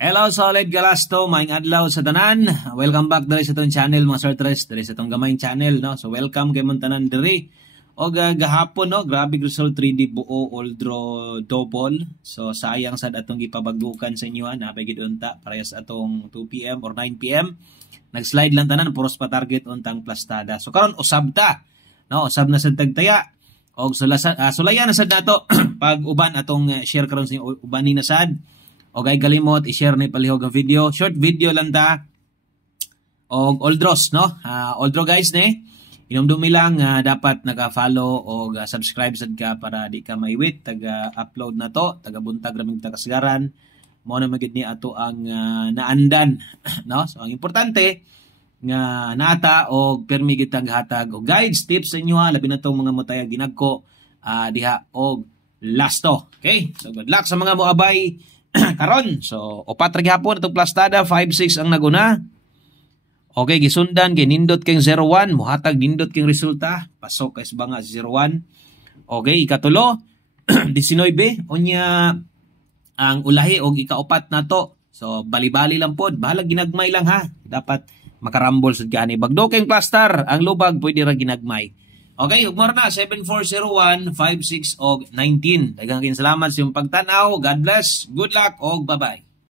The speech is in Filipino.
Hello, solid Galasto, maing adlaw sa tanan. Welcome back diri sa itong channel, mga Sir Tres, diri sa itong gamayng channel, no? So, welcome kay mga tanan diri. O gahapon, no? Grabe result 3D buo, all draw double. So, sayang sad atong gipabagdukan sa inyo, napagid unta, parehas atong 2 PM or 9 PM. Nag-slide lang tanan, puros pa target untang plastada. So, karon usab ta, no? Usab na sa tagtaya. O sulayan na sad nato pag uban atong share karon sa inyo, uban ni na sad. Okay, kalimot i-share ni palihog ang video. Short video lang ta. Og all draws, no? All draw guys ni. Inumdumi lang dapat naka-follow o subscribe sad ka para di ka maiwit taga-upload na to, taga-buntag raming tagasgaran. Mo na magid ni ato ang naandan, no? So ang importante nga nata og permi gitag hatag og guides, tips sa inyo labi na tong mga mutayag ginagko diha og lasto. Okay? So good luck sa mga moabay karon. So upat ra gihapon atong plastada 5-6 ang naguna. Okay, gisundan kay nindot kay 01, muhatag nindot kay resulta, pasok kay banga 01. Okay, ikatulo 19 unya ang ulahi og ikaupat nato. So bali-bali lang pod, bahala ginagmay lang ha. Dapat makarambol sad gani. Bagdo kay plastar, ang lubag pwede ra ginagmay. Okay, ugmar na 7401 56 og 19. Daghang salamat sa imong pagtan-aw. God bless. Good luck og bye-bye.